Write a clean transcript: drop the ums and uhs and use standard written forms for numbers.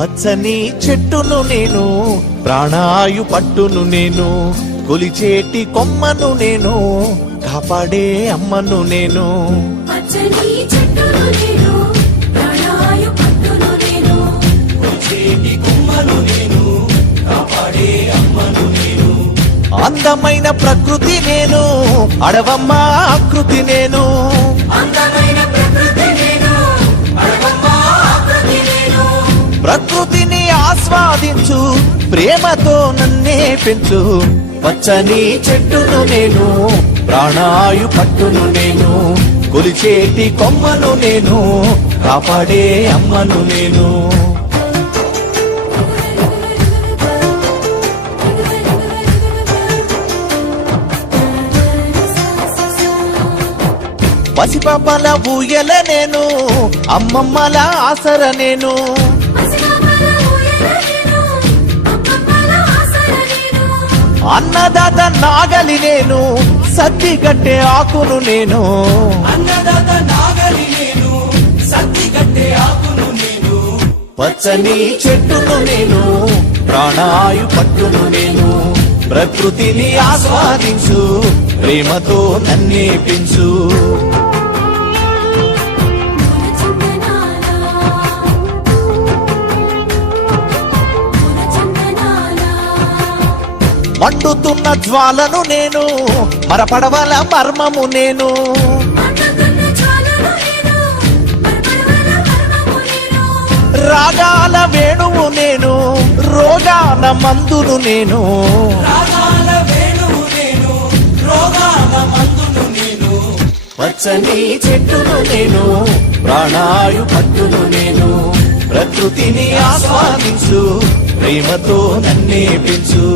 పచ్చని చెట్టును నేను, ప్రాణాయు పట్టును నేను, కొలిచేటి కొమ్మను నేను, కాపాడే అమ్మను నేను. పచ్చని చెట్టును నేను, ప్రాణాయు పట్టును నేను, కొలిచేటి కొమ్మను నేను, కాపాడే అమ్మను నేను. అందమైన ప్రకృతి నేను, అడవమ్మ ఆకృతి నేను. అందమైన ప్రకృతి నేను, అడవమ్మ ఆకృతి నేను. ప్రకృతిని ఆస్వాదించు, ప్రేమతో నన్నే పెంచు. పచ్చని చెట్టును నేను, ప్రాణాయు పట్టును నేను, కొలిచేటి కొమ్మను నేను, కాపాడే అమ్మను నేను. పసిపాపల ఊయల నేను, అమ్మమ్మల ఆసర నేను. పసిపాపల ఊయల నేను, అమ్మమ్మల ఆసర నేను. అన్నదాత నాగలి నేను, సద్ది గట్టే ఆకును నేను. అన్నదాత నాగలి నేను, సత్తి గట్టే ఆకును నేను. పచ్చని చెట్టును నేను, ప్రాణాయు పట్టును నేను, ప్రకృతిని ఆస్వాదించు, ప్రేమతో నన్నే పెంచు. మండుతున్న జ్వాలను నేను, మరపడవల మర్మము నేను. రాగాల వేణువు నేను, రోగాల మందును నేను. రాగాల వేణువు నేను, రోగాల మందును నేను. పచ్చని చెట్టును నేను, ప్రాణాయు పట్టును నేను, ప్రకృతిని ఆస్వాదించు, ప్రేమతో నన్నే పెంచు.